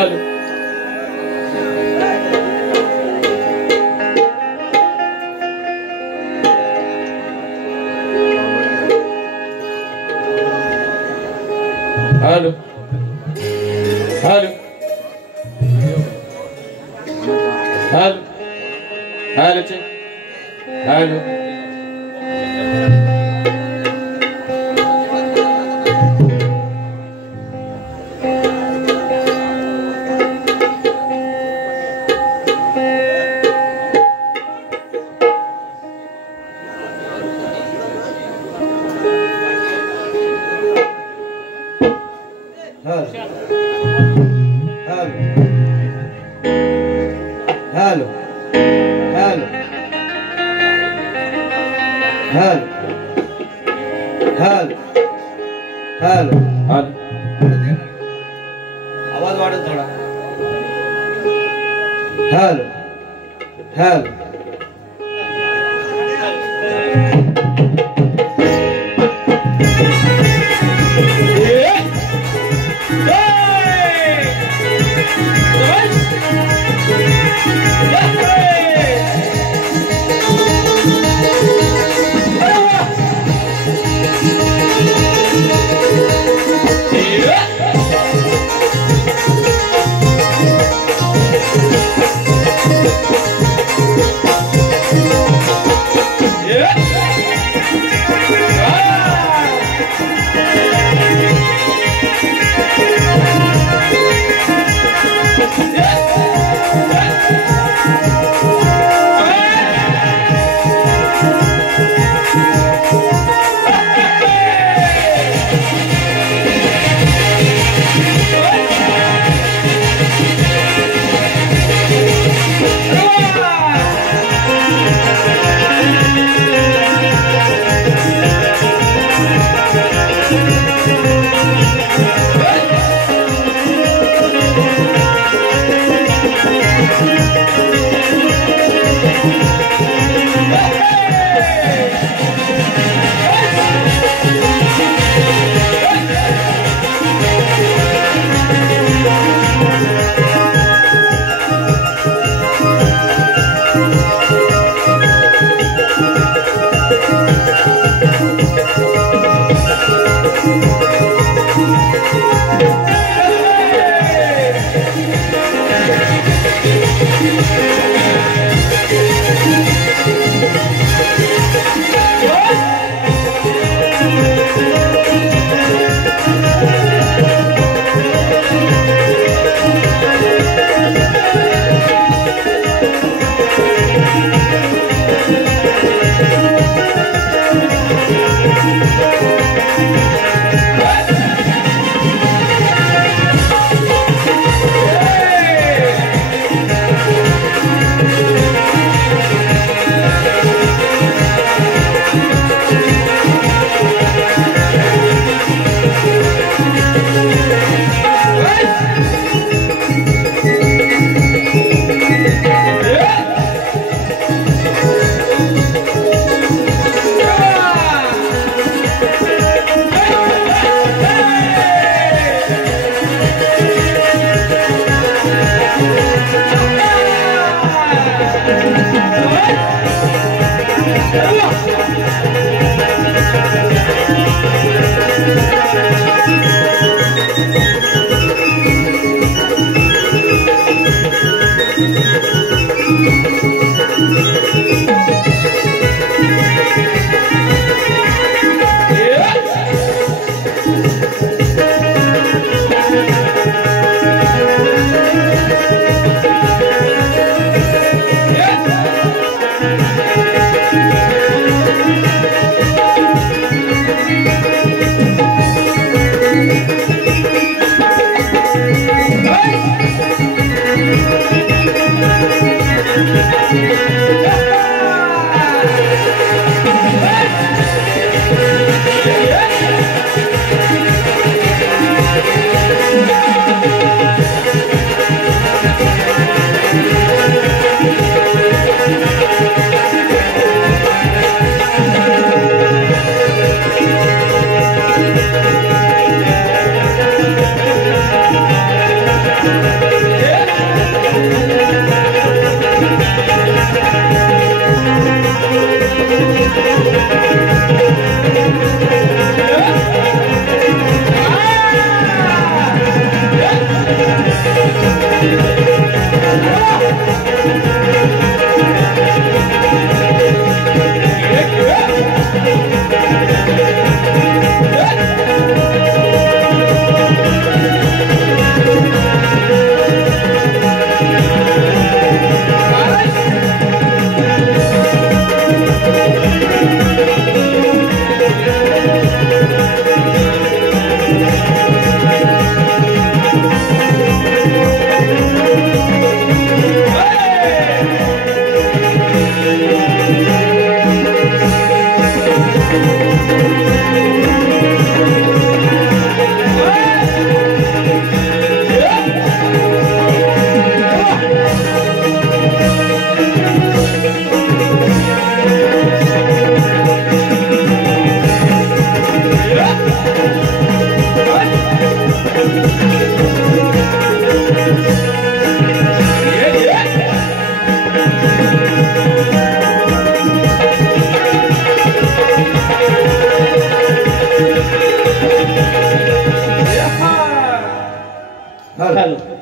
Hello. Hello. Hello. Hello. Hello, check. Hello. Hello. Hello. Hello. Hello. Hello. Hello. आवाज वाढव थोडा. Hello. Hello.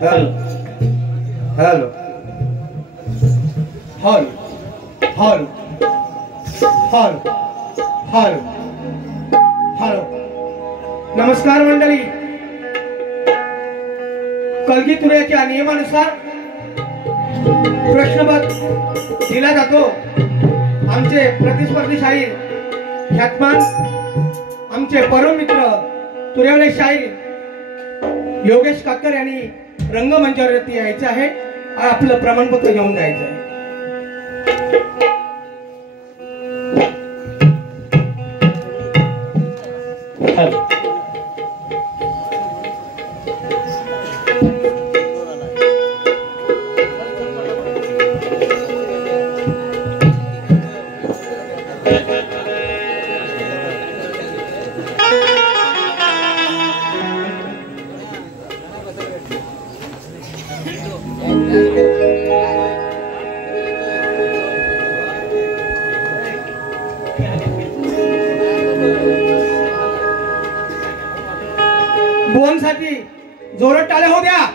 Hello hello hall hall hall hall hello. नमस्कार मंडळी. कलगीतुऱ्याच्या नियमानुसार प्रश्नपत्र दिला जातो. आमचे प्रतिस्पर्धी शाहीर ख्यातमान आमचे परम मित्र तुर्यावले शाहीर योगेश काकर यांनी रंगमंचावरती यायचे आहे. आपलं प्रमाणपत्र घेऊन जायचं आहे. बुवांसाठी जोरात टाळ्या हो द्या.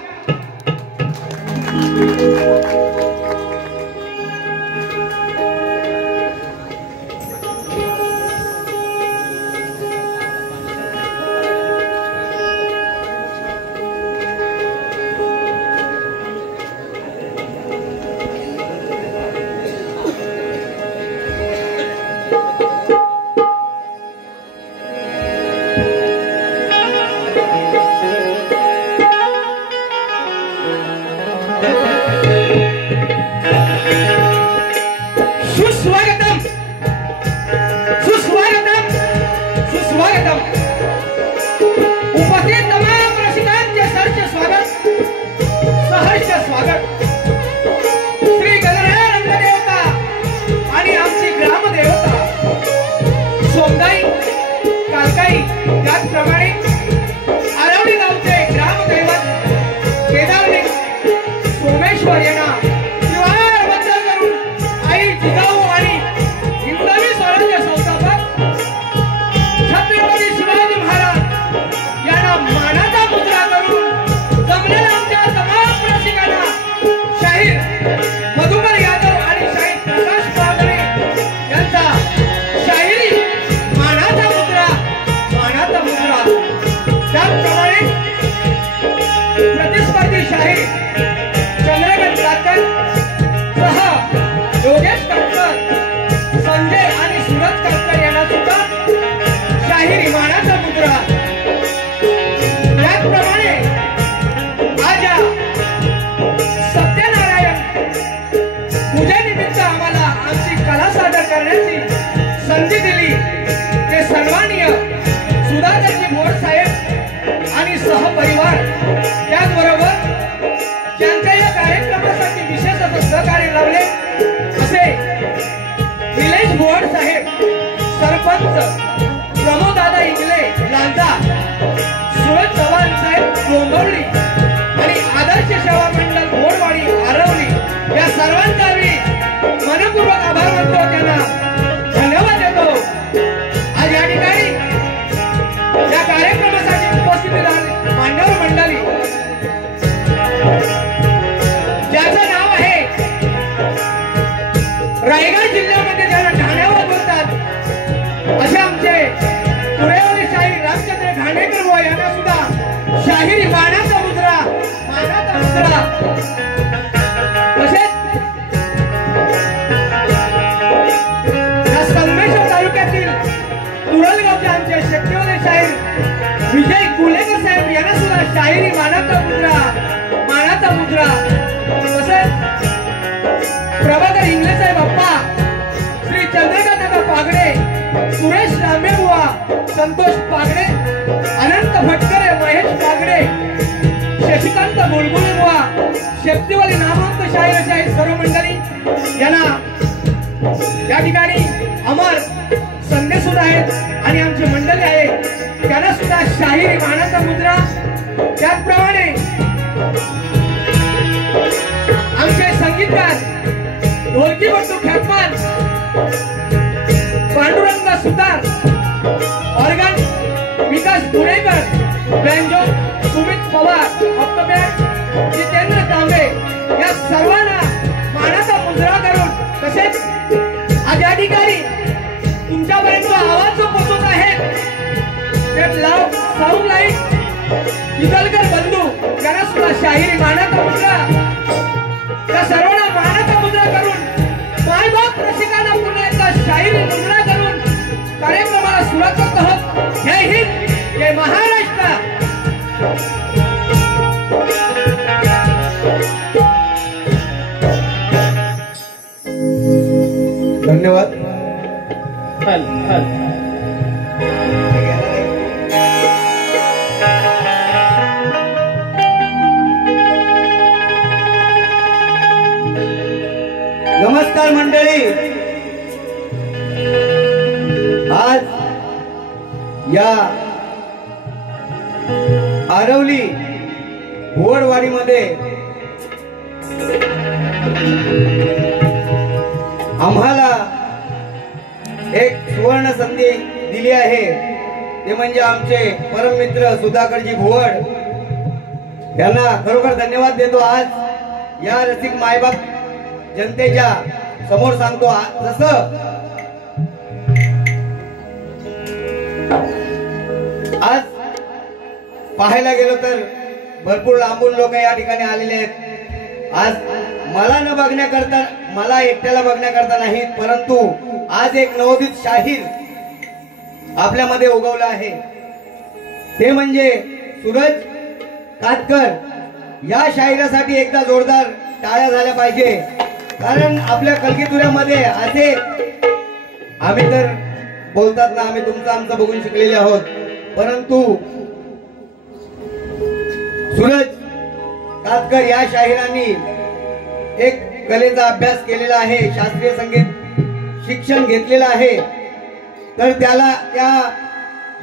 सुस्वागतम सुस्वागतम सुस्वागतम. उपस्थित तमाम रसिकांचे सहर्ष स्वागत सहर्ष स्वागत. श्री गणराय रंगदेवता आणि आमची ग्रामदेवता सोमदाई कालकाई त्याचप्रमाणे आरवली गावचे ग्रामदैवत केदारने सोमेश्वर यांना जिजाऊ आणि हिंदवी स्वराज्य संस्थापक छत्रपती शिवाजी महाराज यांना मानाचा मुद्रा करून जमलेल्या आमच्या तमाम रसिकांना शाहीर मधुकर यादव आणि शाहीर प्रकाश पागरे यांचा शाहिरी मानाचा मुद्रा त्याचप्रमाणे प्रतिस्पर्धी शाहीर चंद्रकांत काकर सह योगेश काकर संजय आणि सूरज काकर यांना सुद्धा शाहीर मानाचा मुद्रा. त्याचप्रमाणे आज या सत्यनारायण पूजेनिमित्त आम्हाला आमची कला सादर करण्याची संधी दिली ते सन्माननीय सुधाकरजी मोड साहेब आणि सहपरिवार. त्याचबरोबर ज्यांच्या या कार्यक्रमासाठी विशेष असं सहकार्य लावले असे निलेश बोवाड साहेब, सरपंच प्रमोद दादा इंगले लांजा, सुरज चव्हाण साहेब डोंबिवली आणि आदर्श सेवा मंडळ बोरवाडी आरवली या सर्वांचा मी मनपूर्वक आभार मानतो. त्यांना धन्यवाद देतो. आज या ठिकाणी या कार्यक्रमासाठी उपस्थित मान्यवर मंडळी ज्याचं नाव आहे रायगड जिल्ह्यामध्ये ज्याला ठाण्यावर बोलतात असे आमचे तुरेवाले शाहीर रामचंद्र घाणेकर बुवा यांना सुद्धा शाहिरी मानाचा मुद्रा तसेच या संगमेश्वर तालुक्यातील तुरलगावचे आमचे शक्तिवाले शाहीर विजय कुलेकर साहेब यांना सुद्धा शाहिरी मानाचा मुद्रा तसेच प्रभाकर इंगले साहेब अप्पा, श्री चंद्रकांत पागडे, सुरेश रामेबुवा, संतोष पागडे, अनंत भटकरे, महेश पागडे, शशिकांत बुलबुले बुवा, शेपटीवाली नामांत शाहीर सर्व मंडळी यांना या ठिकाणी अमर संदेश सुद्धा आहेत आणि आमची मंडळी आहे त्यांना सुद्धा शाहिरी मानाचा मुद्रा. त्याचप्रमाणे आमचे संगीतकार ढोलकी बंडू ख्यातमान पांडुरंग सुतार, ऑर्गन विकास पुणेकर, बँजो सुमित पवार, ऑक्टोबॅक शाहिरी मानाचा मुद्रा, त्या सर्वांना मानाचा मुद्रा करून मायबाप रसिकांना पुन्हा एकदा शाहिरी मुद्रा करून कार्यक्रमाला सुरुवात करत आहोत. जय हिंद, जय महाराष्ट्र. धन्यवाद. नमस्कार मंडळी. आज या आरवली भुवडवाडीमध्ये आम्हाला एक सुवर्ण संधी दिली आहे. ते म्हणजे आमचे परममित्र सुधाकरजी भुवड यांना खरोखर धन्यवाद देतो. आज या रसिक मायबाप जनतेच्या समोर सांगतो, जसं आज पाहायला गेलो तर भरपूर लांबून लोक या ठिकाणी आलेले आहेत. आज मला न बघण्याकरता, मला एकट्याला बघण्याकरता नाहीत, परंतु आज एक नवोदित शाहीर आपल्यामध्ये उगवला आहे. ते म्हणजे सूरज कातकर. या शाहिरासाठी एकदा जोरदार टाळ्या झाल्या पाहिजे. कारण आपल्या कलगीतुऱ्यामध्ये असे, आम्ही तर बोलतात ना, आम्ही तुमचं आमचं बघून शिकलेले आहोत, परंतु सूरज कातकर या शाहिरांनी एक कलेचा अभ्यास केलेला आहे, शास्त्रीय संगीत शिक्षण घेतलेलं आहे. तर त्या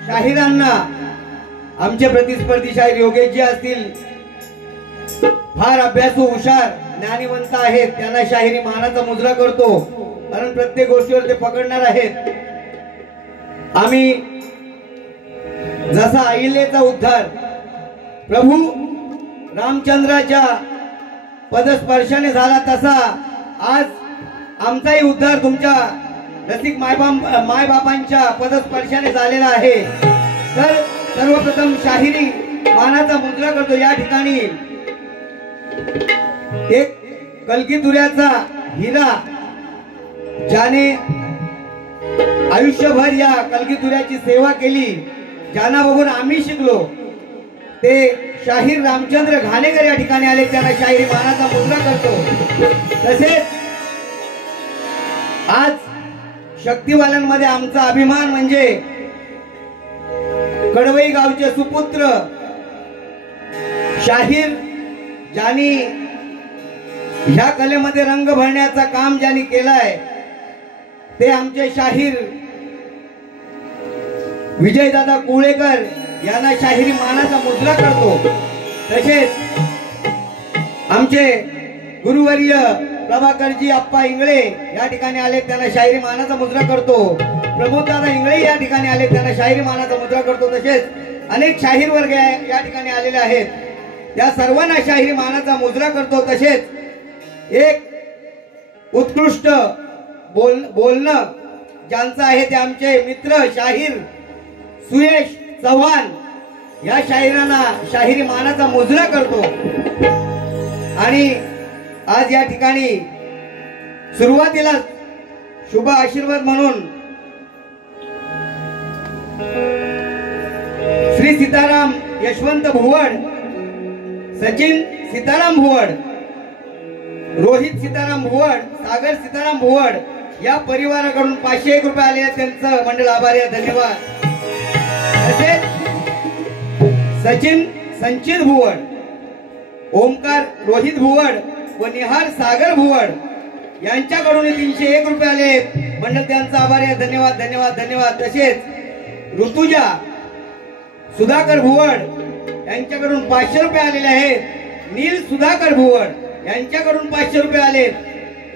शाहिरांना आमचे प्रतिस्पर्धी शाहीर योगेशजी असतील, फार अभ्यासू, हुशार, ज्ञानीवंत आहेत. त्यांना शाहिरी मानाचा मुजरा करतो, कारण प्रत्येक गोष्टीवर ते पकडणार आहेत. आम्ही जसा अहिल्याचा उद्धार प्रभू रामचंद्राच्या पदस्पर्शाने झाला, तसा आज आमचाही उद्धार तुमच्या रसिक मायबापांच्या पदस्पर्शाने झालेला आहे. तर सर्वप्रथम शाहिरी मानाचा मुजरा करतो. या ठिकाणी एक कलगीतुऱ्याचा हिरा, ज्याने आयुष्यभर या कलगीतुऱ्याची सेवा केली, ज्यांना बघून आम्ही शिकलो, ते शाहीर रामचंद्र घाणेकर या ठिकाणी आले. त्यांना शाहिरी मानाचा मुजरा करतो. तसेच आज शक्तिवाल्यांमध्ये आमचा अभिमान म्हणजे कडवई गावचे सुपुत्र शाहीर, ज्यांनी ह्या कलेमध्ये रंग भरण्याचा काम ज्यांनी केलाय, ते आमचे शाहीर विजयदादा कुळेकर यांना शाहिरी मानाचा मुजरा करतो. तसेच आमचे गुरुवर्य प्रभाकरजी अप्पा इंगळे या ठिकाणी आले, त्यांना शाहिरी मानाचा मुजरा करतो. प्रमोददादा इंगळे या ठिकाणी आले, त्यांना शाहिरी मानाचा मुजरा करतो. तसेच अनेक शाहीर वर्ग या ठिकाणी आलेले आहेत, त्या सर्वांना शाहिरी मानाचा मुजरा करतो. तसेच एक उत्कृष्ट बोलणं ज्यांचं आहे ते आमचे मित्र शाहीर सुयश चव्हाण या शाहिरांना शाहिरी मानाचा मुजरा करतो. आणि आज या ठिकाणी सुरुवातीला शुभ आशीर्वाद म्हणून श्री सीताराम यशवंत भुवड, सचिन सीताराम भुवड, रोहित सीताराम भुवड, सागर सीताराम भुवड या परिवाराकडून 501 रुपये आले आहेत. त्यांचं मंडळ आभारी आहे, धन्यवाद. तसेच सचिन संचित भुवड, ओमकार रोहित भुवड व निहार सागर भुवड यांच्याकडून 301 रुपये आले आहेत. मंडळ त्यांचा आभारी आहे, धन्यवाद धन्यवाद धन्यवाद. तसेच ऋतुजा सुधाकर भुवड यांच्याकडून 500 रुपये आलेले आहेत. नील सुधाकर भुवड यांच्याकडून 500 रुपये आले.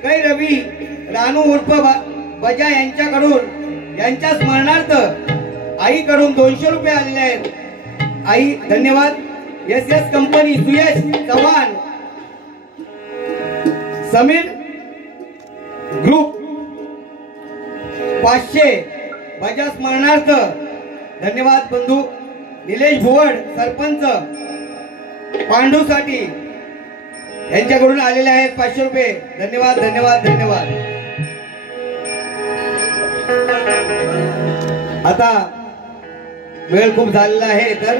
कै रवी रानू उर्फ बजा यांच्याकडून यांच्या स्मरणार्थ आईकडून 200 रुपये आलेले आहेत. आई धन्यवाद. SS company Suyash Chavan, Sameer group 500 बजा स्मरणार्थ धन्यवाद बंधू. निलेश भुवड सरपंच पांडूसाठी यांच्याकडून आलेले आहेत 500 रुपये. धन्यवाद धन्यवाद धन्यवाद. आता वेळ खूप झालेला आहे तर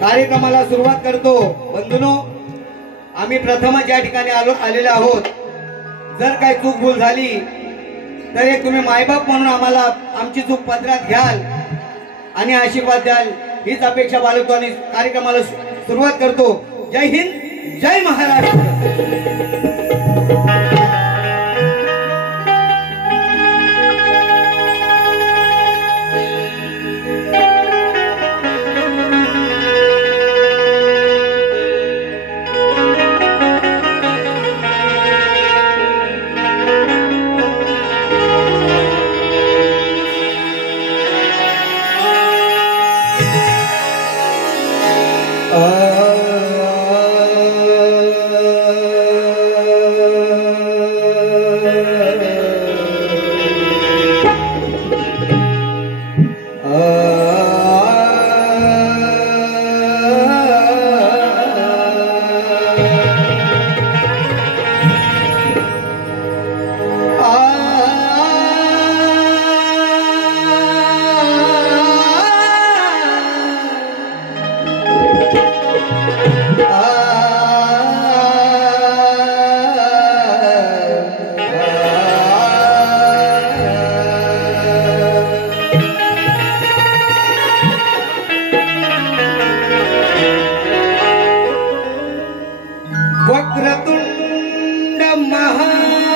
कार्यक्रमाला सुरुवात करतो. बंधूंनो, आम्ही प्रथमच या ठिकाणी आलेले आहोत. जर काही चूक भूल झाली तर एक तुम्ही मायबाप म्हणून आम्हाला आमची चूक पदरात घ्याल आणि आशीर्वाद द्याल हीच अपेक्षा बाळगतो आणि कार्यक्रमाला सुरुवात करतो. जय हिंद, जय महाराष्ट्र. वक्रतुंड महाकाय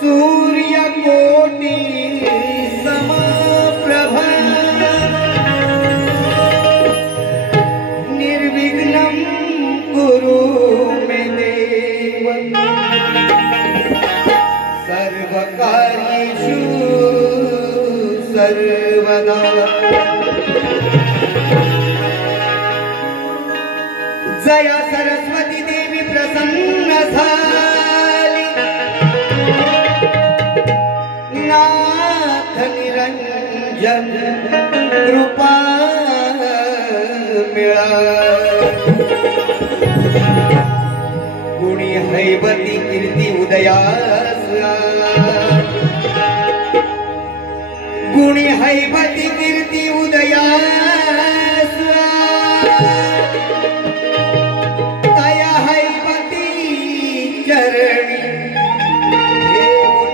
सूर्यकोटि समप्रभ निर्विघ्नं कुरु मे देव सर्वकार्येषु सर्वदा. जया सरस्वती देवी प्रसन्न झाली नाथ निरंजन कृपा मिळाली. गुणी हैबती कीर्ती उदयास गुणी हैबती कीर्ती उदयास तया हैबती चरणी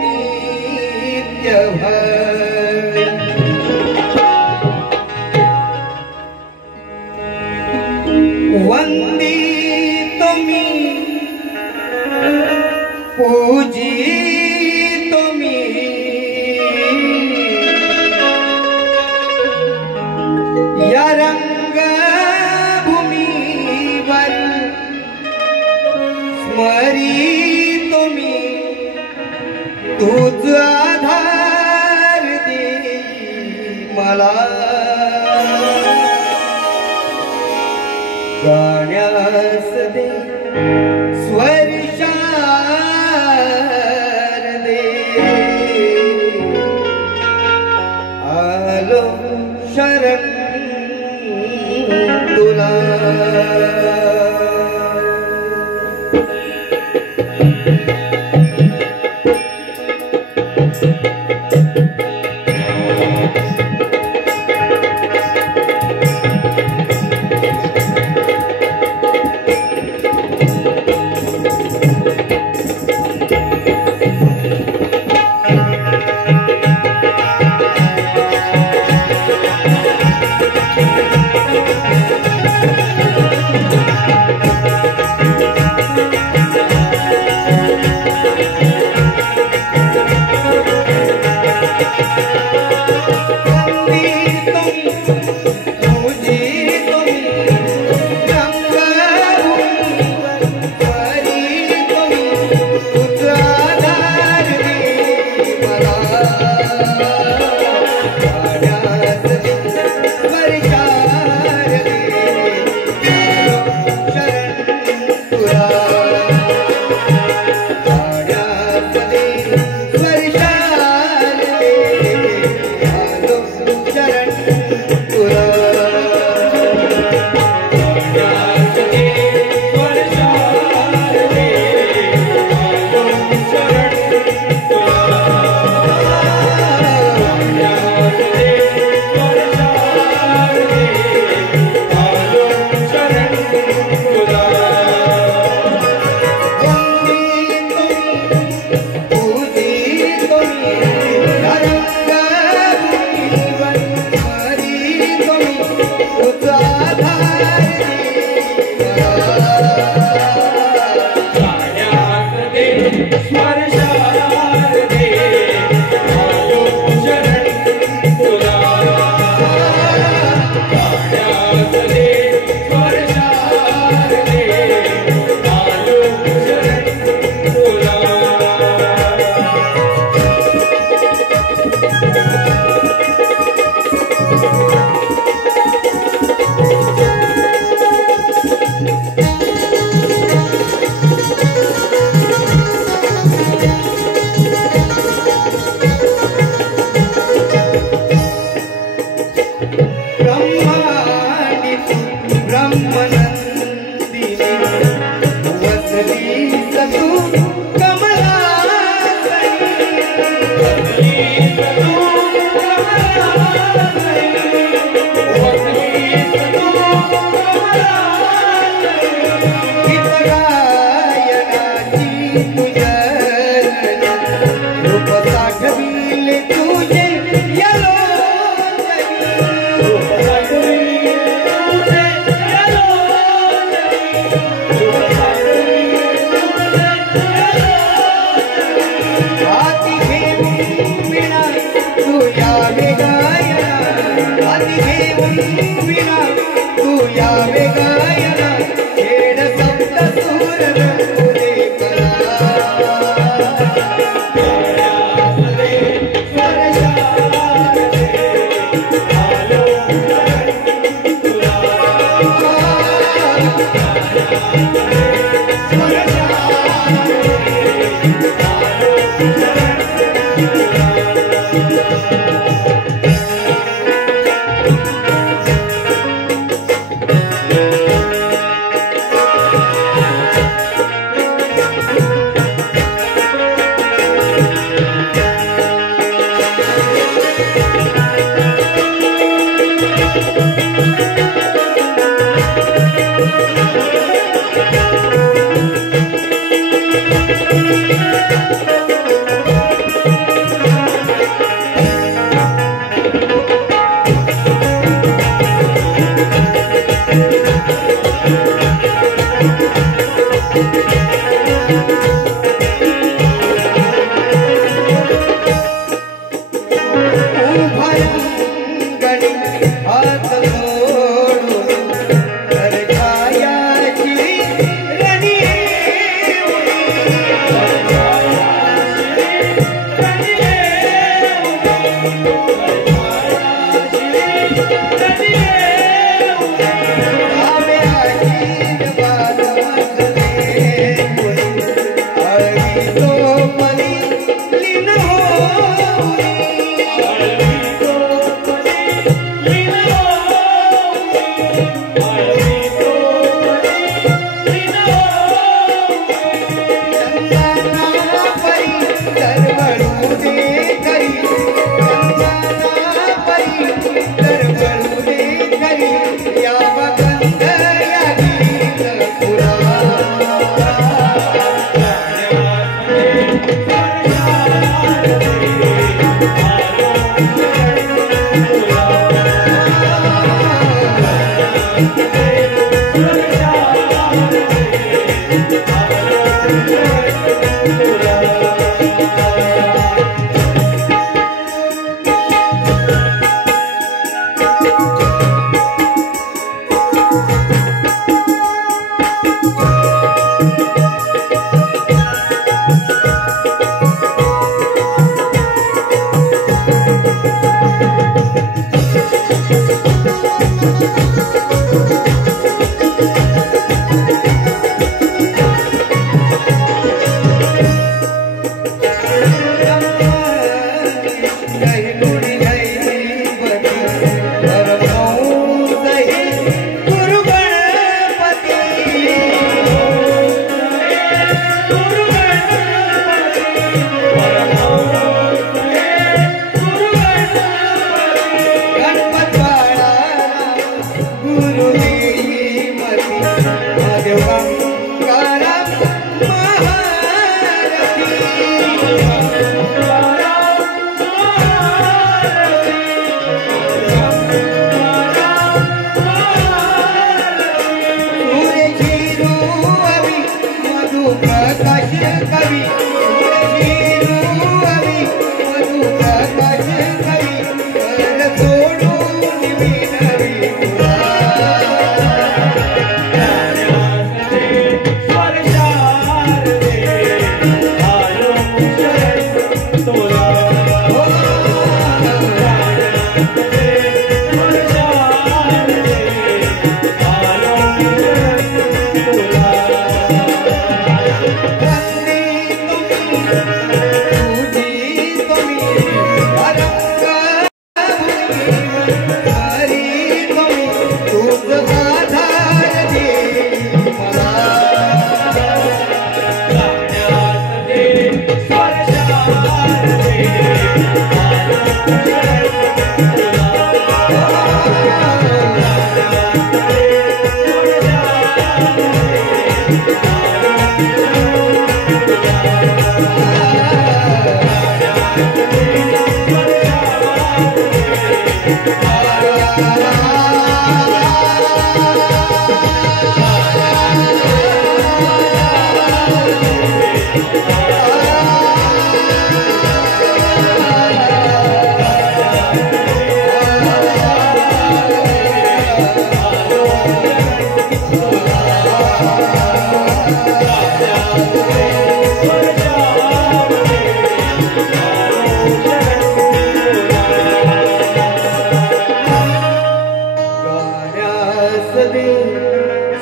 नित्य भय. वंदितो मी पूजितो मी या रंगभूमीवर स्मरितो मी तूच आधार दे मला गाण्यास दे स्वर्शार दे आलो शरण तुला.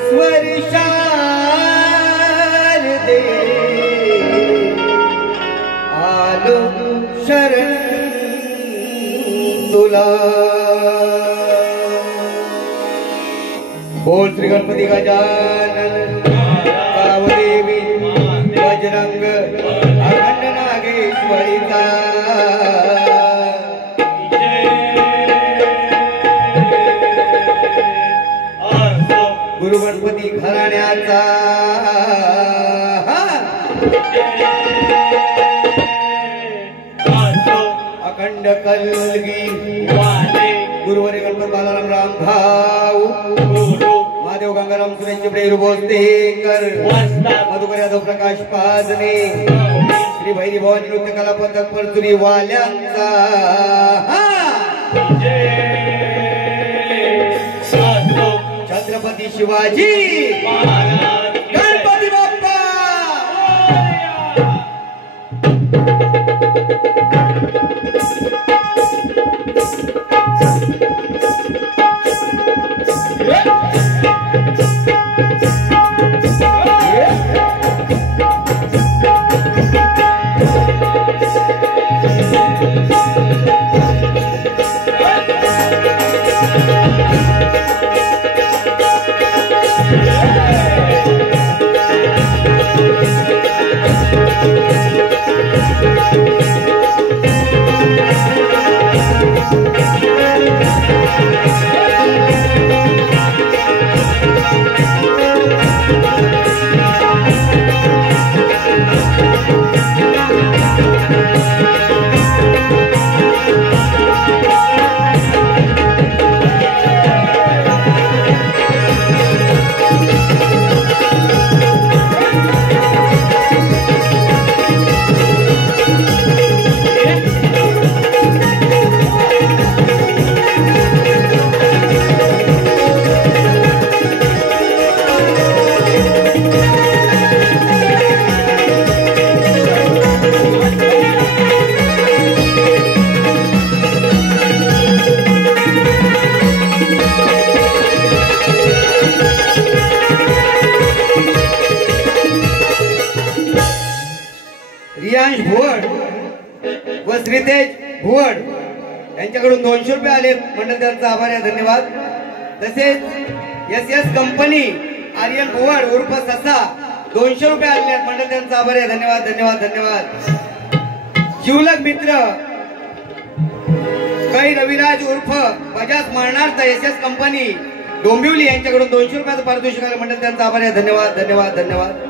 स्वर शारदे बोल श्री गणपती गजानन कावदेवी बजरंग अखंड नागेश्वरीचा गुरु गणपती घराण्याचा अखंड कलगी गुरुवारी गणपत बालाराम राम भाऊ महादेव गंगाराम सुरेश प्रेर बोलतेकर मधुकर यादव प्रकाश पाजने श्री भैरी भवानी नृत्य कला पथक परचुरी वाल्यांचा छत्रपती शिवाजी गणपती बाप्पा रियांश भुवड व श्रीतेज भुवड यांच्याकडून 200 रुपये आले मंडळ त्यांचा आभार आहे धन्यवाद. तसेच एस कंपनी आर्यन भुवड उर्फ ससा 200 रुपये आले मंडळ त्यांचा आभार आहे धन्यवाद धन्यवाद धन्यवाद. शिवलक मित्र कै रविराज उर्फ बजाज मारणारचा एस कंपनी डोंबिवली यांच्याकडून 200 रुपयाचं पारितोषिक आले मंडळ त्यांचा आभार आहे धन्यवाद धन्यवाद धन्यवाद.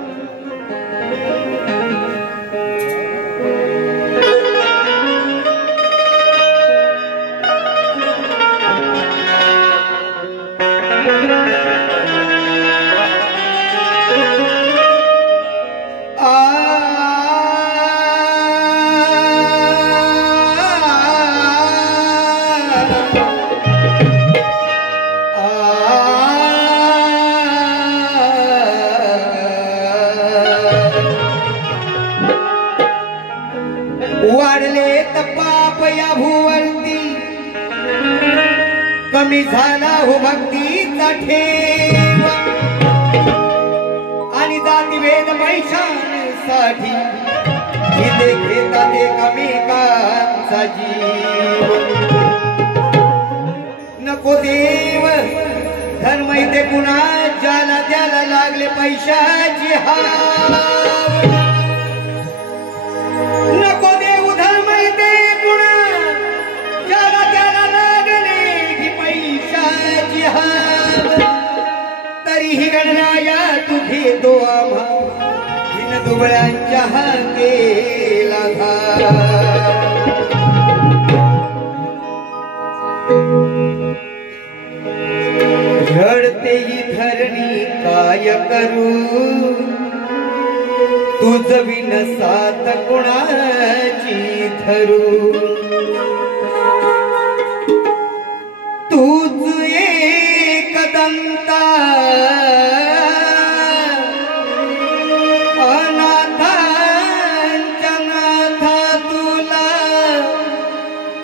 वाढले तपाप या भुवरती कमी झाला हो भक्तीचा ठेवा आणि जातीभेद पैशांसाठी इथे घेतात एकमेकांचा जीव. नको देव धर्म इथे कुणा ज्याला त्याला लागले पैशाची हाव. नको देव धर्म इथे कुणा ज्याला त्याला लागले की पैशाची हाव. तरीही गणना या तू घेतो आम्हा दिन दुबळ्यांच्या हाकेला रडते ही धरणी काय करू तुझ विन साथ कोणाची धरू. तूच एक दंता अनाथांच्या नाथा तुला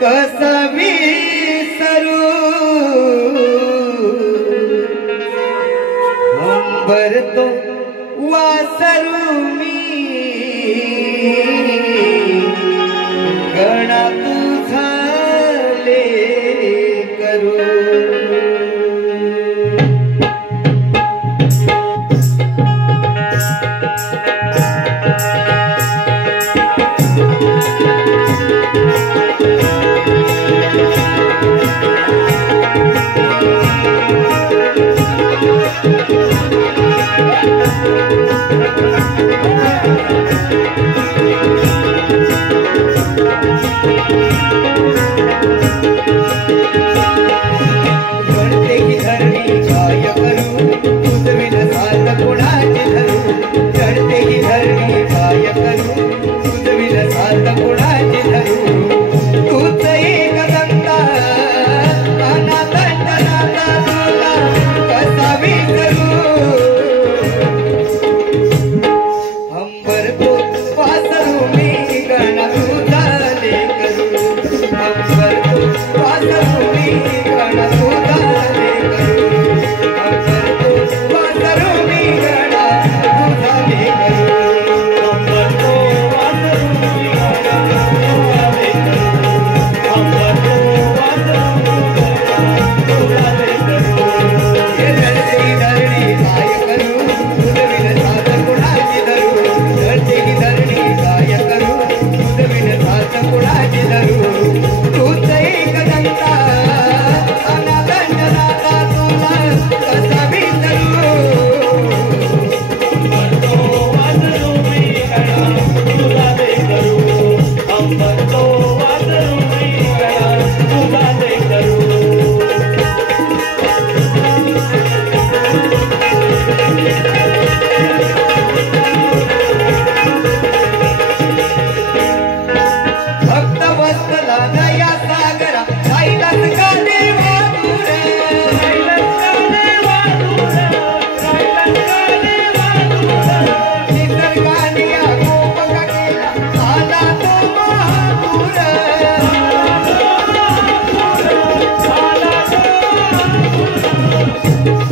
कसा विसरू. अंबरतो वासरू मी गणा तुझाले करू.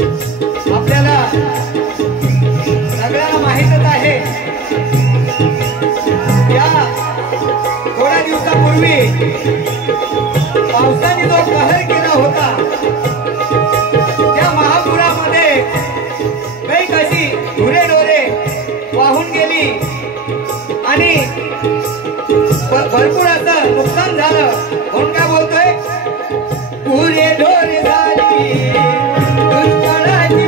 आपल्याला सगळ्यांना माहीतच आहे या थोड्या दिवसापूर्वी पावसाने जो कहर केला होता त्या महापुरामध्ये काही कशी धुरे डोरे वाहून गेली आणि भरपूर असं नुकसान झालं. कोण काय बोलतोय? पुरे डोरे झाली दुष्काळाची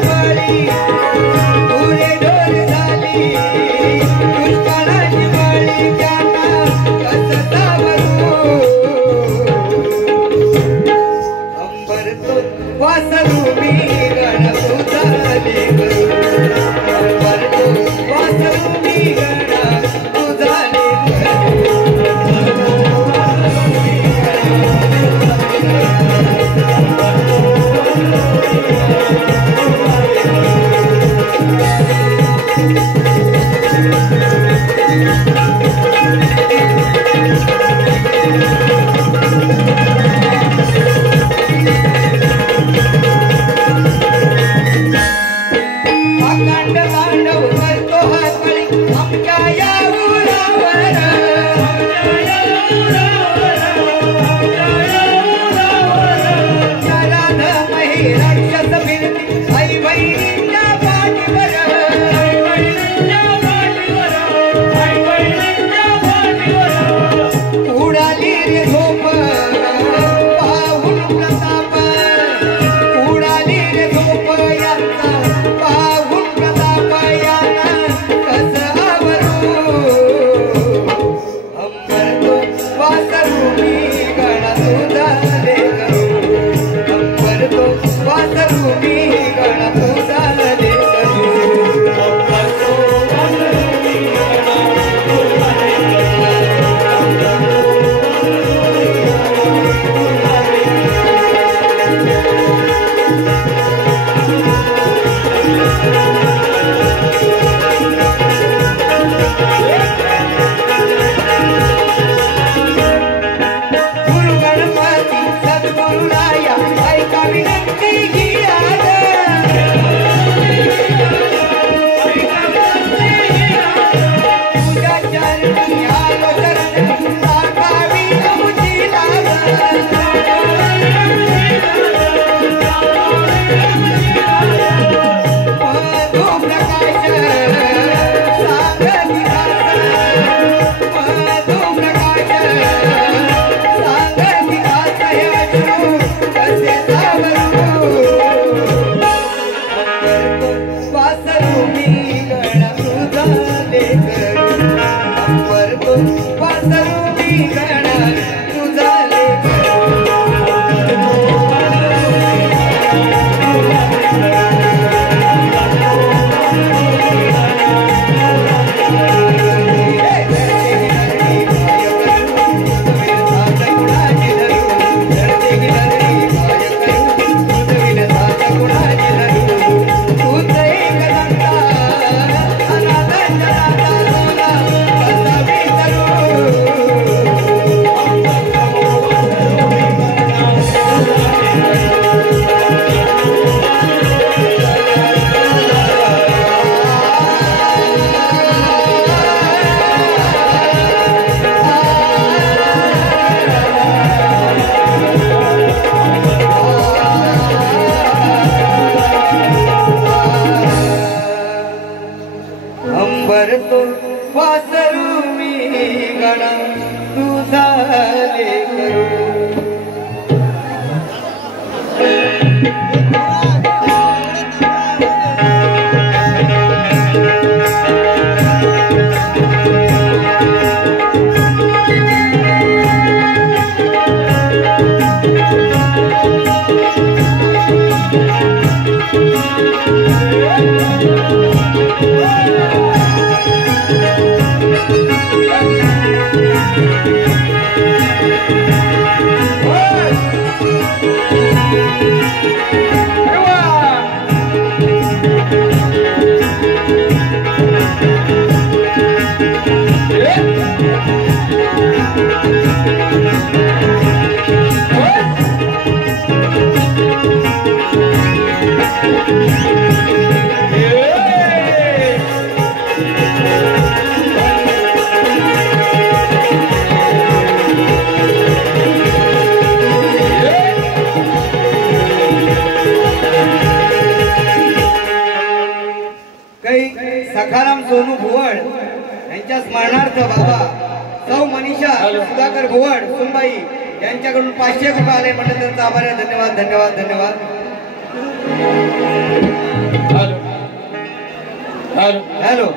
सखाराम सोनू भुवड यांच्या स्मरणार्थ बाबा सौ मनीषा सुधाकर भुवड सुनबाई यांच्याकडून 500 रुपये आले म्हणजे त्यांचा आभार आहे. धन्यवाद धन्यवाद धन्यवाद. हॅलो हॅलो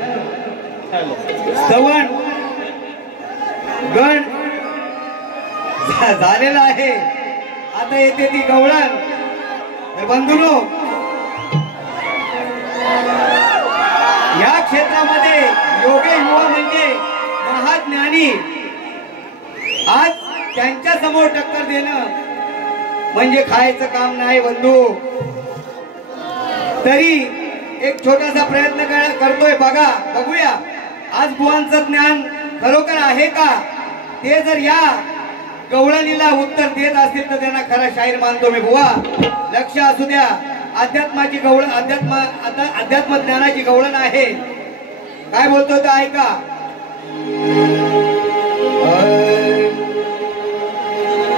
हॅलो श्रवण गण झालेला आहे. आता येते ती गवळण. तर बंधूंनो, या क्षेत्रामध्ये योगे युवा म्हणजे महाज्ञानी. आज त्यांच्या समोर टक्कर देणं म्हणजे खायचं काम नाही बंधू. तरी एक छोटासा प्रयत्न करतोय. बघूया आज बुवांचं ज्ञान खरोखर आहे का. ते जर या गवळणीला उत्तर देत असतील तर त्यांना खरा शाहीर मानतो मी. बुवा लक्ष असू द्या. अध्यात्माची गवळण, अध्यात्म ज्ञानाची गवळण आहे. काय बोलतो ते ऐका.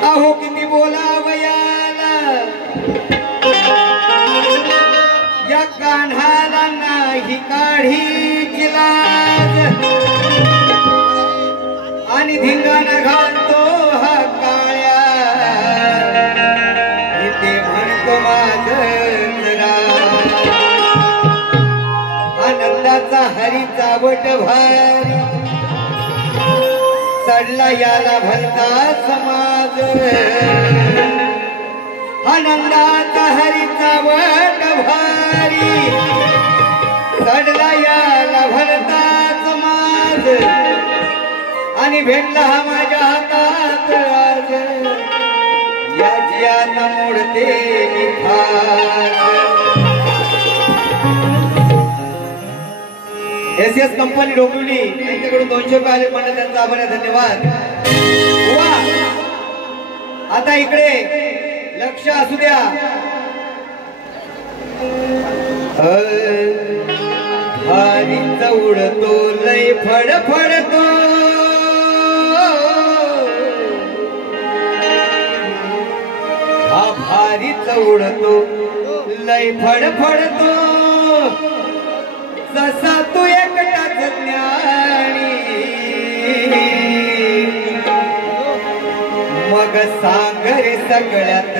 अहो किती बोलावयाला या कान्हाला नाही काढी लाज आणि धिंगाणा घालतो हा काळ्या इथे म्हणतो माझं आनंदाचा हरीचा वट भारी चढला याला भलता समाज. आनंदाचा हरीचा वट भारी चढला याला भलता समाज आणि भेटला हा माझ्या हातात आज याची आता मोडते एस कंपनी डोंबिवली यांच्याकडून 200 रुपये आले म्हणजे त्यांचा आभार आहे. धन्यवाद. आता इकडे लक्ष असू द्या. भारीच उडतो लय फडफडतो हा भारीच उडतो लय फडफडतो जसा तू एकटाच ज्ञानी. मग सांग रे सगळ्यात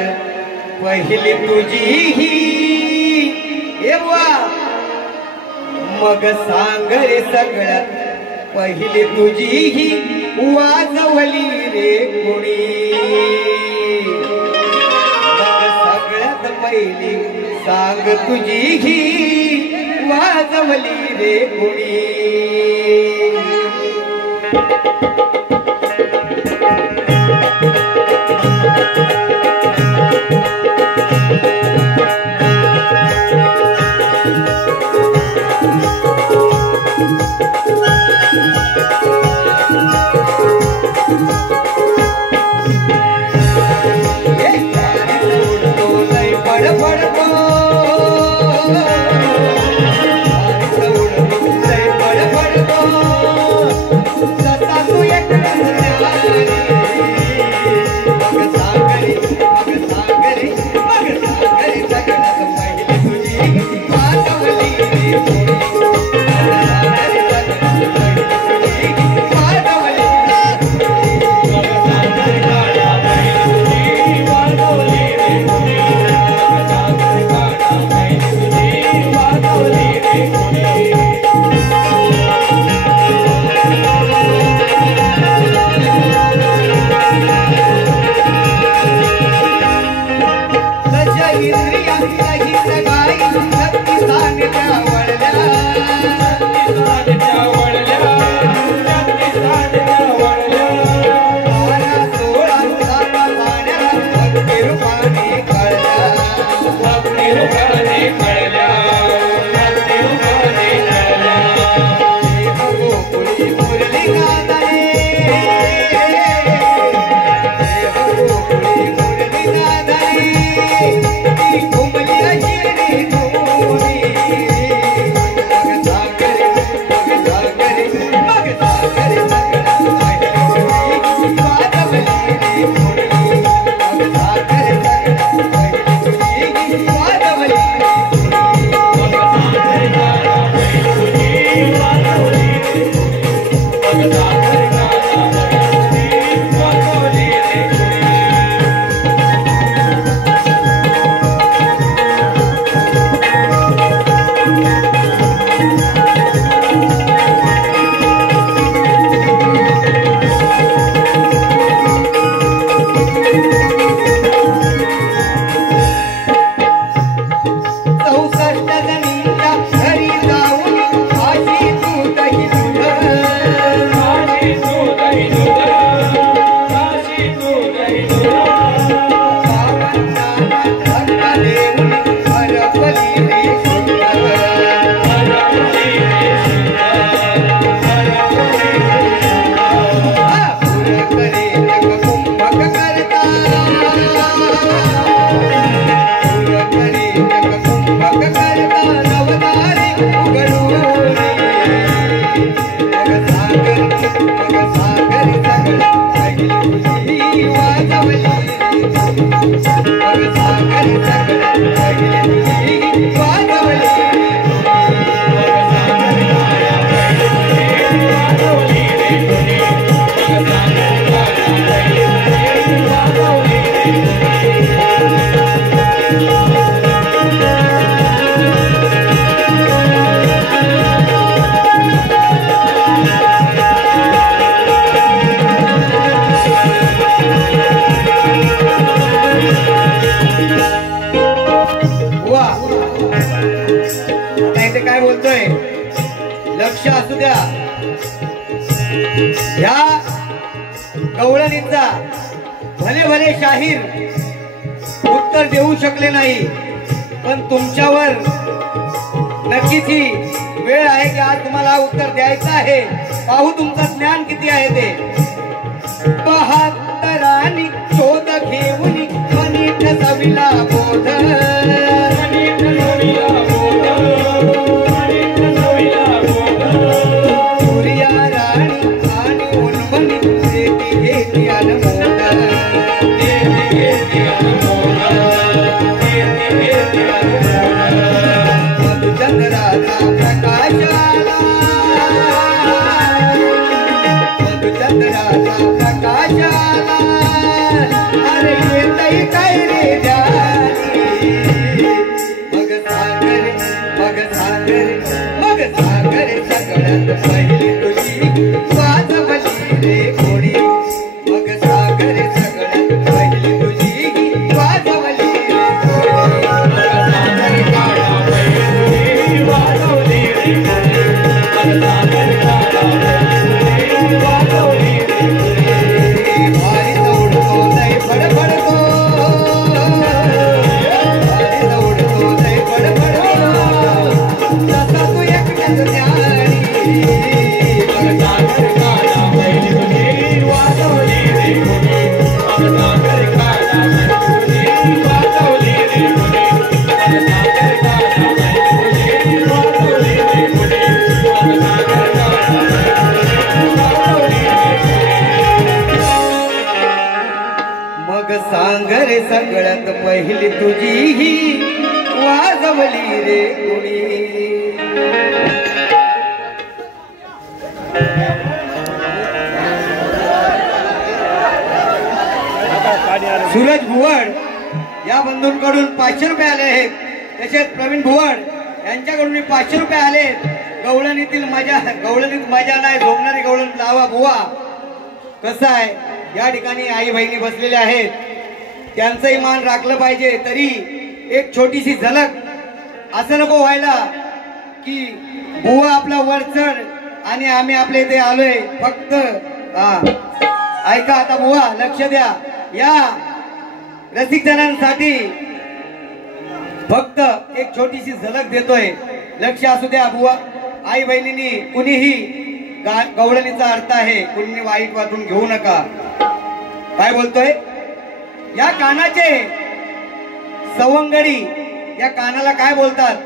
पहिली तुझी ही एव्हा. मग सांग रे सगळ्यात पहिली तुझी ही वाजवली रे कुणी. मग सगळ्यात पहिली सांग तुझी ही वाजवली रे कुणी. तू एक नाही ते काय बोलतोय लक्ष असू द्या. ह्या गवळणीचा भले भले शाहीर उत्तर देऊ शकले नाही, पण तुमच्यावर नक्कीच ही वेळ आहे की आज तुम्हाला उत्तर द्यायचं आहे. पाहू तुमचं ज्ञान किती आहे ते. 72 शोध घेऊन मनीत सविला बोध, सूर्या राणी आणि उन्मनी देती घेती अनमोद, मधुचंद्राचा प्रकाशाला, मधुचंद्राचा प्रकाशाला अरे येतही काय रे जानी. मग सागर मग सागर मग सागर सगळ्यात पहिली तुझी वाजवली रे कोणी. मग सागर सगळ्यात पहिली तुझी वाजवली रे कोणी. वाजवली रे मग सागर वाजवली रे भारी दौडतो लय फडफडतो, भारी दौडतो लय फडफडतो, तसा तू एकट्याच ज्ञानी. मग सागर काढा पहिली तुझी वाजवली रे कोणी. मग सागर काढा पहिली तुझी वाजवली रे कोणी. मग सागर काढा पहिली तुझी वाजवली रे कोणी. मग सागर काढा वाजवली रे कोणी. मग सांगर सगळ्यात पहिली तुझी ही वाजवली रे कोणी. सूरज भुवड या बंधूंकडून 500 रुपये आले आहेत. तसेच प्रवीण भुवड यांच्याकडून 500 रुपये आले. गवळणीतील मजा, गवळणीत मजा नाही झोपणारी गवळण लावा बुवा. कसं आहे या ठिकाणी आई बहिणी बसलेल्या आहेत, त्यांचंही मान राखलं पाहिजे. तरी एक छोटीशी झलक, असं नको व्हायला की बुवा आपला वरचढ आणि आम्ही आपल्या इथे आलोय फक्त. ऐका आता बुवा लक्ष द्या. या रसिक जणांसाठी फक्त एक छोटीशी झलक देतोय, लक्ष असू द्या बुवा. आई बहिणींनी कुणीही गवळणीचा अर्थ आहे, कुणी वाईट वाटून घेऊ नका. काय बोलतोय या कानाचे सवंगडी, या कानाला काय बोलतात.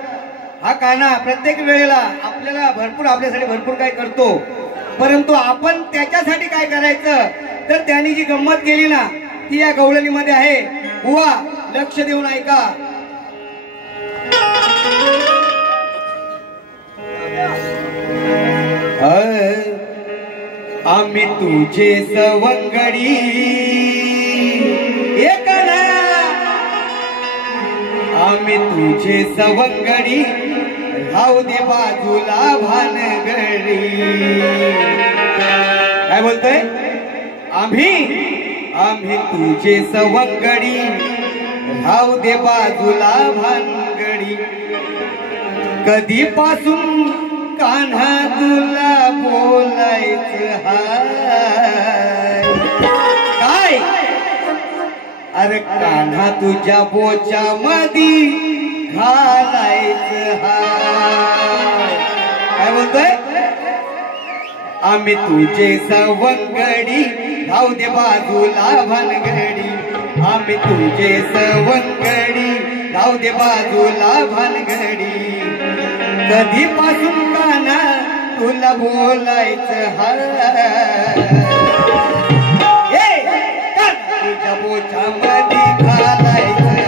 हा काना प्रत्येक वेळेला आपल्याला भरपूर, आपल्यासाठी भरपूर काय करतो, परंतु आपण त्याच्यासाठी काय करायचं तर त्यांनी जी गंमत केली ना ती या गवळणीमध्ये आहे. बुवा लक्ष देऊन ऐका. आम्ही तुझे सवंगडी एक ना, आम्ही तुझे सवंगडी राहू दे बाजूला भानगडी. काय बोलतोय आम्ही तुझे सवंगडी राहू दे बाजूला भानगडी. कधीपासून कान्हा तुला बोलायचं हाय काय. अरे कान्हा तुझ्या बोचा मधी घालायचं हाय. काय बोलतोय आम्ही तुझे सवंगडी राहू दे बाजूला भानगडी. आम्ही तुझे सवंगडी राहू दे बाजूला भानगडी. कधीपासून काना तुला बोलायचं हाय. तुझ्या बोचा मध्ये घालायचं हाय.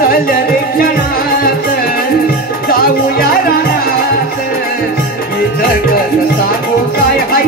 चल रे क्षणात जाऊया रानात. सांगू काय हाय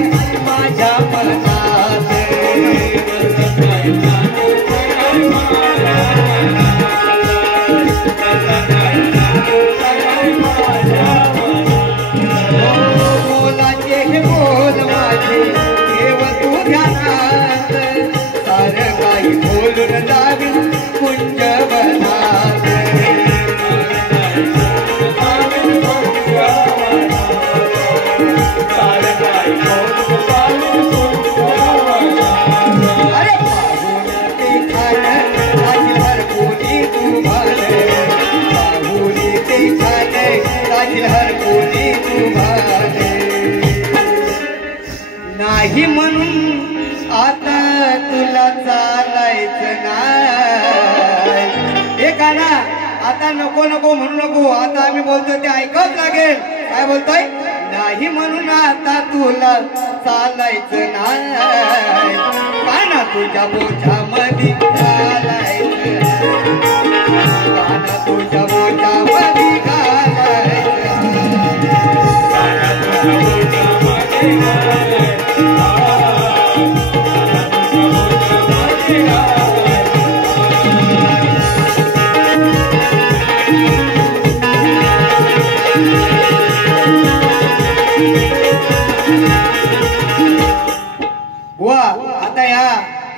नाही म्हणून आता तुला चालायचं नाही. एक ना आता नको नको म्हणू नको, आता आम्ही बोलतोय ते ऐकावंच लागेल. काय बोलतोय? नाही म्हणून आता तुला चालायचं नाही, काना तुझ्या बोझ्यामध्ये घालायचं, काना तुझ्या बोझ्यामध्ये घालायचं. आता या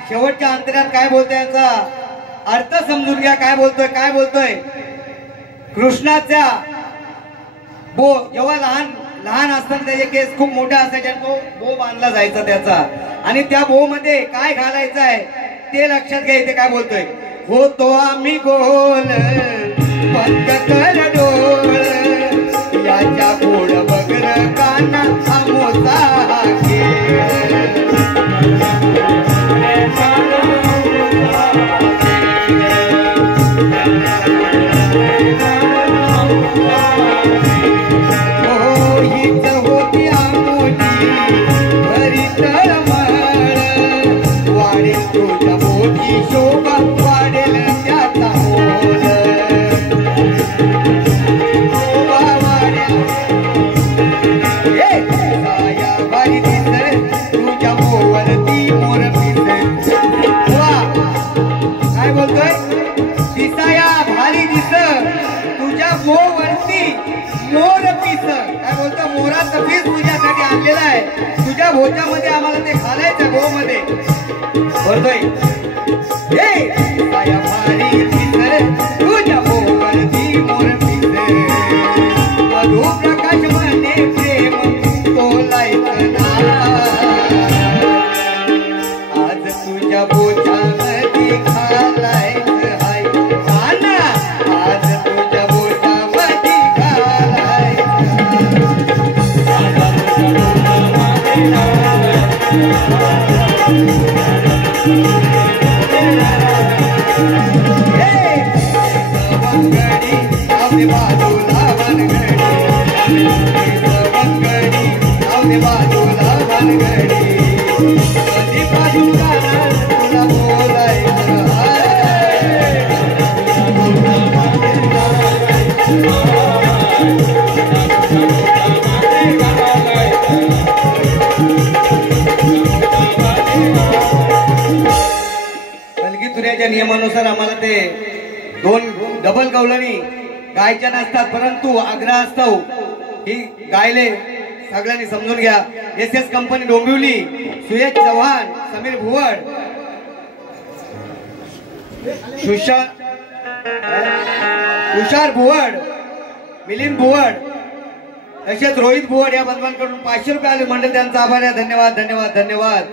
शेवटच्या अंतरात काय बोलतोय याचा अर्थ समजून घ्या. काय बोलतोय? काय बोलतोय? कृष्णाच्या बो जेव्हा लहान लहान असताना त्याचे केस खूप मोठे असायचे, तो बो बांधला जायचा त्याचा, आणि त्या बो मध्ये काय घालायचं आहे ते लक्षात घ्यायचे. काय बोलतोय? होतो आम्ही गोल बंद कर डोळ, याच्या गोड बगर काना आमोचा खेळ. शोभा वाढेल त्याचा मोल, शोभा वाढेल साया भारी दिस तुझ्या मोवरती मोर पिस. काय बोलतोय? दिसाया भारी दिस तुझ्या मोवरती मोर पिस. काय बोलतो? मोराचं पीस तुझ्यासाठी आणलेलं आहे, तुझ्या भोच्यामध्ये आम्हाला ते घालायचं गो मध्ये. बोलतोय साया भारी दिस तुझ्या मोवरती मोर पिस, मधु प्रकाश म्हणे प्रेम तोलायचं ना, आज तुझ्या बोझ्यामध्ये घालायचं हाय काना, आज तुझ्या बोझ्यामध्ये घालायचं. बाजूला बनगडी, बाजूला बनगडी, कधी बाजूला तुला बोलायचं. कलगी तुऱ्याच्या नियमानुसार आम्हाला ते 2 डबल कौलनी गायच्या नसतात, परंतु आग्रहास्तव ही गायले. सगळ्यांनी समजून घ्या. SS कंपनी डोंबिवली, सुयश चव्हाण, समीर भुवड, तुषार भुवड, मिलिंद भुवड, तसेच रोहित भुवड या बंधवांकडून 500 रुपये आले. मंडळ त्यांचा आभार आहे. धन्यवाद धन्यवाद धन्यवाद.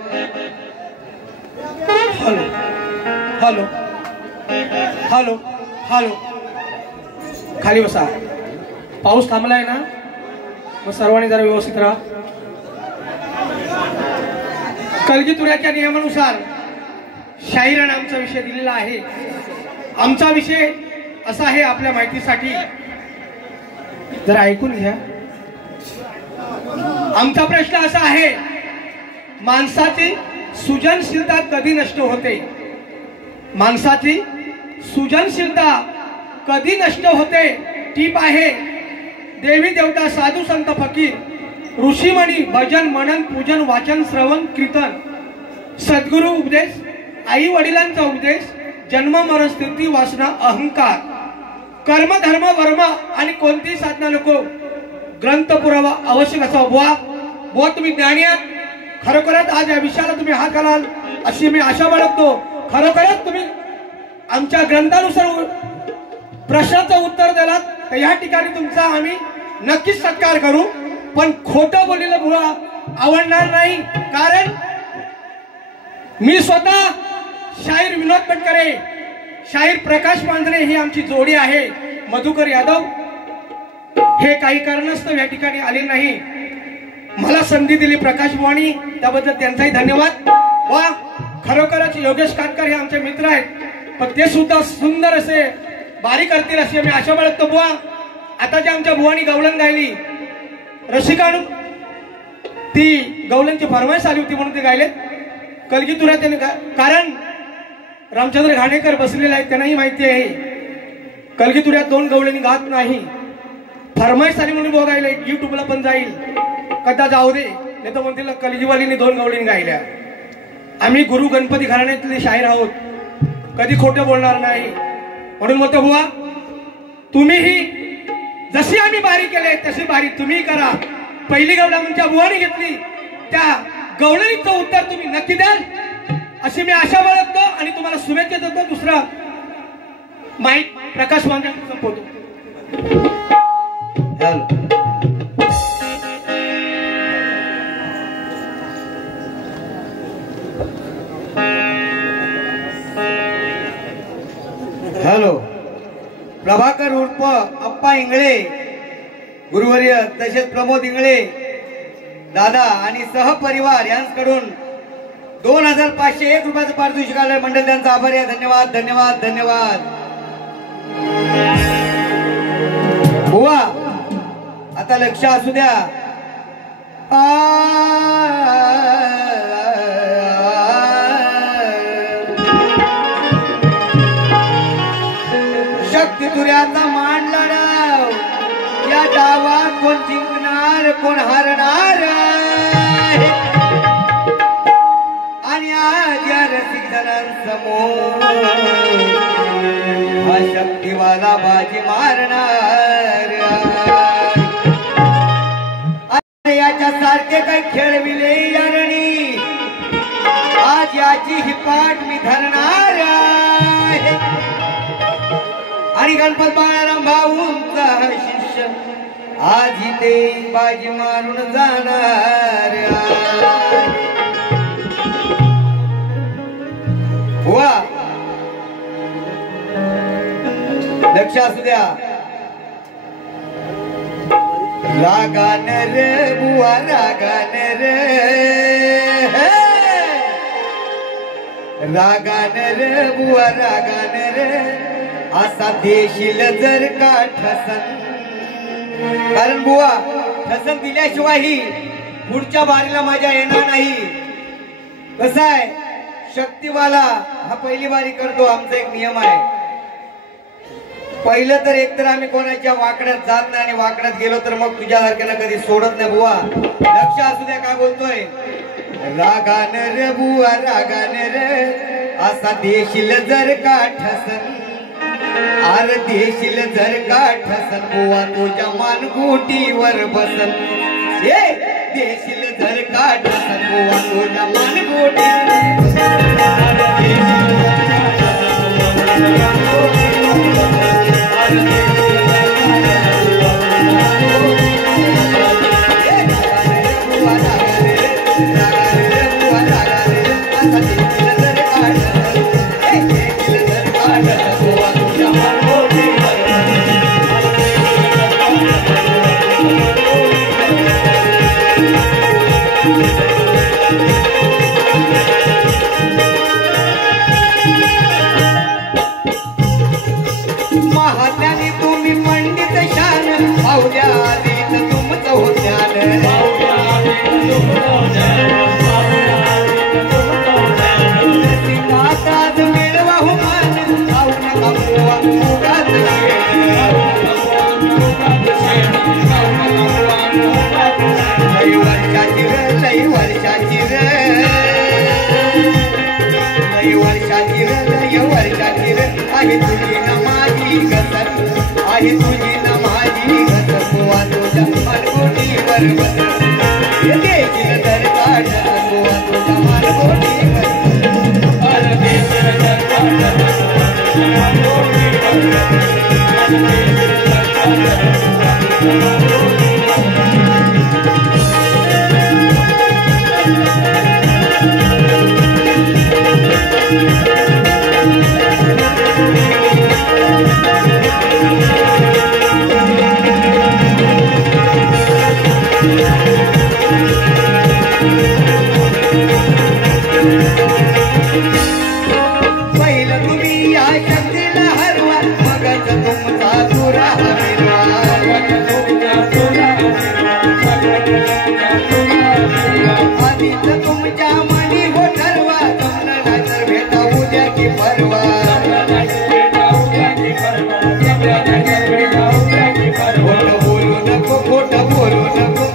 हॅलो हॅलो हॅलो हॅलो, खाली बसा. पाऊस थांबलाय ना, मग सर्वांनी जरा व्यवस्थित राहा. कलगी तुऱ्याच्या नियमानुसार शाहिराने आमचा विषय दिलेला आहे. आमचा विषय असा आहे, आपल्या माहितीसाठी जरा ऐकून घ्या. आमचा प्रश्न असा आहे, माणसाची सृजनशीलता कधी नष्ट होते? माणसाची सृजनशीलता कधी नष्ट होते? टीप आहे, देवी देवता साधू संत फकीर ऋषीमणी भजन मनन पूजन वाचन श्रवण कीर्तन सद्गुरु उपदेश आई वडिलांचा उपदेश जन्म मरण स्थिती वासना अहंकार कर्म धर्म वर्म आणि कोणतीही साधना नको. ग्रंथ पुरावा आवश्यक असावा. बुवा तुम्ही ज्ञानी आहात, खरोखरच आज या विषयाला तुम्ही हात घालाल अशी मी आशा बाळगतो. खरोखरच तुम्ही आमच्या ग्रंथानुसार प्रश्नाचं उत्तर दिलात तर या ठिकाणी तुमचा आम्ही नक्कीच सत्कार करू. पण खोटं बोललेलं मुळा आवडणार नाही, कारण मी स्वतः शाहीर विनोद पटकरे, शाहीर प्रकाश मांजरे ही आमची जोडी आहे. मधुकर यादव हे काही कारणास्तव या ठिकाणी आले नाही. मला संधी दिली प्रकाश बुवानी, त्याबद्दल त्यांचाही धन्यवाद. वा खरोखरच योगेश काटकर हे आमचे मित्र आहेत, पण ते सुद्धा सुंदर असे बारी करतील अशी आम्ही आशा बाळगतो. बुवा आता जे आमच्या बुवानी गवलन गायली, रसिकाणू ती गवलनची फरमाईश आली होती म्हणून ते गायले कलगी तुरा त्याने. कारण रामचंद्र घाणेकर बसलेले आहेत, त्यांनाही माहिती आहे कलगी तुऱ्यात 2 गवळणी गात नाही. फरमाईश आली म्हणून बुवा गायले, युट्यूबला पण जाईल, कदा जाऊ दे, नाही तर म्हणतील कलगीवालीने 2 गवळणी गायल्या. आम्ही गुरु गणपती घराण्यातले शाहीर आहोत, कधी खोटं बोलणार नाही. म्हणून म्हणतो बुवा तुम्हीही जशी आम्ही बारी केले तशी बारी तुम्ही करा. पहिली गवळण आमच्या बुवाने घेतली, त्या गवळणीचं उत्तर तुम्ही नक्की द्याल अशी मी आशा बाळगतो आणि तुम्हाला शुभेच्छा देतो. दुसरा माईक प्रकाश वांगे संपवतो. हॅलो. प्रभाकर उर्फ अप्पा इंगळे गुरुवर्य, तसेच प्रमोद इंगळे दादा आणि सहपरिवार यांच्याकडून 2501 रुपयाचं पारितोषिक आलंय. मंडळ त्यांचा आभारी आहे. धन्यवाद धन्यवाद धन्यवाद. बुवा आता लक्ष असू द्या. शक्ती तुऱ्याचा मांडला डाव, या डावात कोण जिंकणार कोण हारणार, आणि आज या रसिक जणांसमोर हा शक्तीवाला बाजी मारणार. याच्या सारखे काही खेळविले यारणी, आज याची ही पाठ मी धरणार आहे. आणि गणपत बाळाराम भाऊंचा शिष्य आज इथे बाजी मारून जाणार. हुआ लक्ष असू द्या. रागान रे बुवा रागान रे, रागान रे बुवा रागान रे, असा देशील जर का ठसन. कारण बुवा ठसन दिल्याशिवाय पुढच्या बारीला मजा येणार नाही. कसं आहे, शक्तीवाला हा पहिली बारी करतो, आमचा एक नियम आहे. पहिलं तर एकतर आम्ही कोणाच्या वाकड्यात जात नाही, आणि वाकड्यात गेलो तर मग तुझ्यासारख्यानं कधी सोडत नाही. बुवा लक्ष असू द्या काय बोलतोय. रागान रे बुवा रागान रे, असा देशील जर का ठसन, अरे देशील जर का ठसन, बुवा तुझ्या मानगुटीवर बसन. ए देशील जर का ठसन, बुवा तुझ्या मानगुटीवर महात्याने तुम्ही पंडित शान, पाहुल्या आधीच तुमचं होत्यान. सिंगाताज मिळवा हो मान, पाहू नका बुवा उगाच लई वर्षाची र, लई वर्षाची र, लई वर्षाची र, लई वर्षाची र, आहे तुझी न माझी घसर, आहे तुझी न माझी घसर, बुवा तुझ्या मानगुटीवर बसर. देशील जर का ठसन, बुवा तुझ्या मानगुटीवर, अरे देशील जर का ठसन, शक्तीला हरवा मगच तुमचा तुरा हरवा आधीच तुमच्या मनी हो ठरवा जमलं नाही तर भेटा उद्या की परवा बोलू नको खोट बोलू नको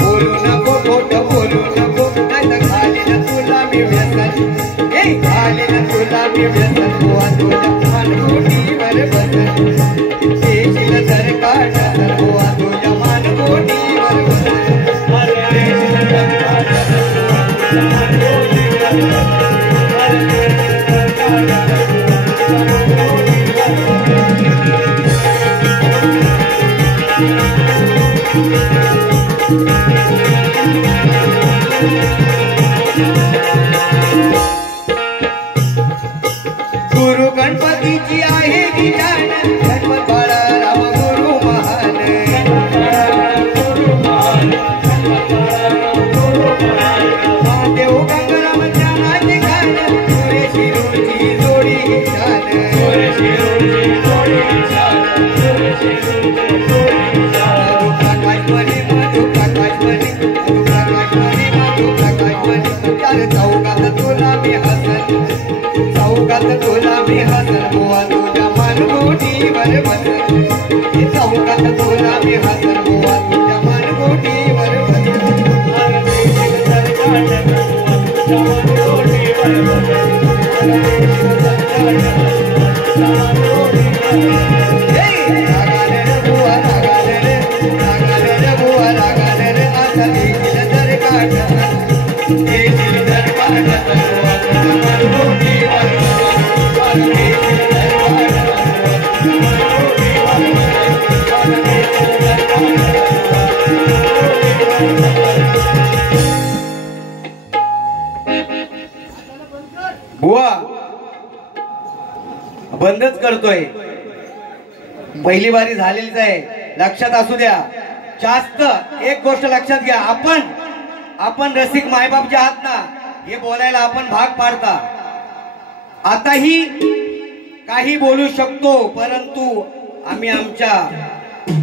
बोलू नको खोट बोलू नको नाही तर घालीन तुला मी व्यसन घालीन तुला मी व्यसन बुवा तुझ्या मानगुटीवर बसन देशील तर काढ बुवा तुझ्या मानगुटीवर बसन गुरु गणपतीची आहे विधान गणपत बाळा राम गुरु महान देव गंगाराम ज्ञानाचे खान सुरेशी रुची जोडी छान चौकात तुला मी हसन चौकात तुला मी हसन बुवा तुझ्या मानगुटीवर बसन चौकात तुला मी हसन बुवा तुझ्या मानगुटीवर बुवा आता देखील तर काढ बुवा बंदच करतोय पहिली बारी झालेलीच आहे लक्षात असू द्या जास्त एक गोष्ट लक्षात घ्या आपण रसिक मायबाप जे आहात ना हे बोलायला आपण भाग पाडता आताही काही बोलू शकतो परंतु आम्ही आमच्या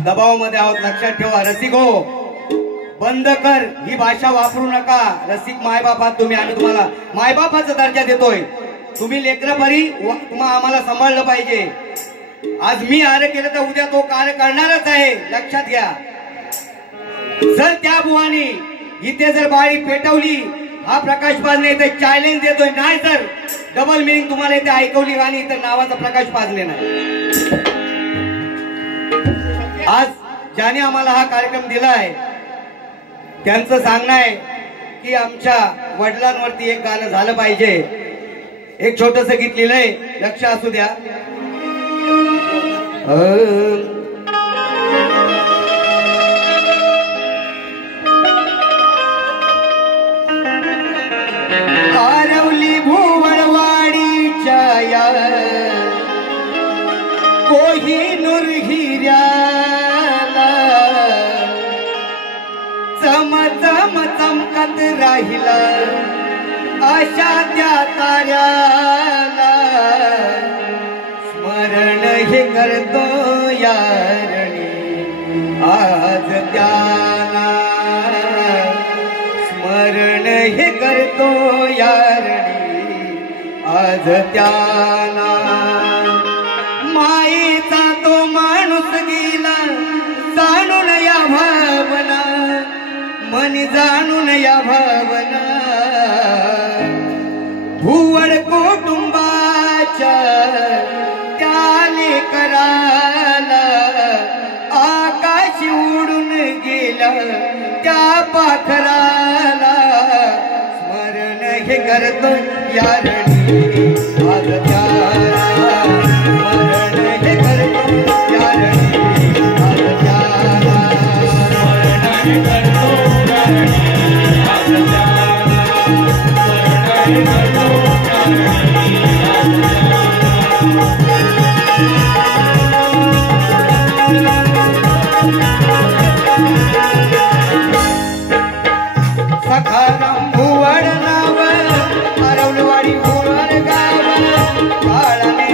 दबावामध्ये आहोत लक्षात ठेवा रसिक हो बंद कर ही भाषा वापरू नका रसिक मायबाप आहात तुम्ही आम्ही तुम्हाला मायबापाचा दर्जा देतोय तुम्ही लेकरपरी तुम्हाला आम्हाला सांभाळलं पाहिजे आज मी कार्य केलं तर उद्या तो कार्य करणारच आहे लक्षात घ्या जर त्या बुवानी इथे जर बाळी पेटवली हा प्रकाश पाजले ते चॅलेंज देतोय नाही सर डबल मिनिंग तुम्हाला इथे ऐकवली गाणी तर नावाचा प्रकाश पाजले नाही आज ज्याने आम्हाला हा कार्यक्रम दिलाय त्यांचं सांगणं आहे की आमच्या वडिलांवरती एक गाणं झालं पाहिजे एक छोटस गीत लिहिलंय लक्ष असू द्या आरवली भुवळवाडीच्या या कोहिनूर हिऱ्याला चम चम चमकत राहिला अशा त्या ताऱ्याला स्मरण हे करतो यारणी आज त्याला स्मरण हे करतो यारणी आज त्याला माईचा तो माणूस गेला जाणून या भावना मनी जाणून या भावना भुवळ कुटुंबाच्या त्याले कराला आकाश उडून गेला त्या पाखराला स्मरण हे करतो यारणी आज त्याला स्मरण हे करतो यारणी आज त्याला स्मरण हे करतो यारणी आज त्याला स्मरण हे करतो सखाराम भुवळ नाव आरवलवाडी भुवळ गाव काळाने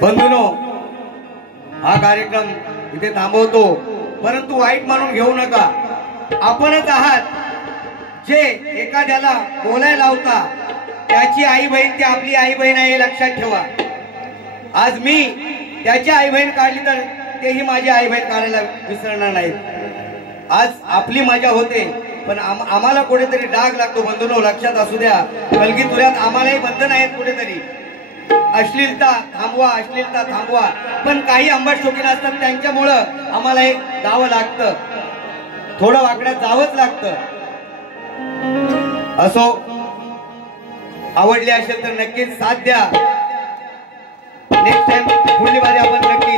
बंधूनो, हा कार्यक्रम इथे थांबवतो, परंतु वाईट मानून घेऊ नका. आपणच आहात जे एखाद्याला बोलायला लावता. त्याची आई बहीण ती आपली आई बहीण आहे हे लक्षात ठेवा. आज मी त्याची आई बहीण काढली तर तेही माझी आई बहीण काढायला विसरणार नाहीत. आज आपली मजा होते, पण आम्हाला कुठेतरी डाग लागतो. बंधूंनो, लक्षात असू द्या. कलगी तुऱ्यात आम्हालाही बंधन आहेत कुठेतरी. अश्लीलता थांबवा, अश्लीलता थांबवा. पण काही आंबट शौकीन असतात, त्यांच्यामुळं आम्हाला एक जावं लागतं, थोडं वाकड्यात जावंच लागतं. असो, आवडली असेल तर नक्कीच साथ द्या. नेक्स्ट टाइम पुढली बारी आपण नक्की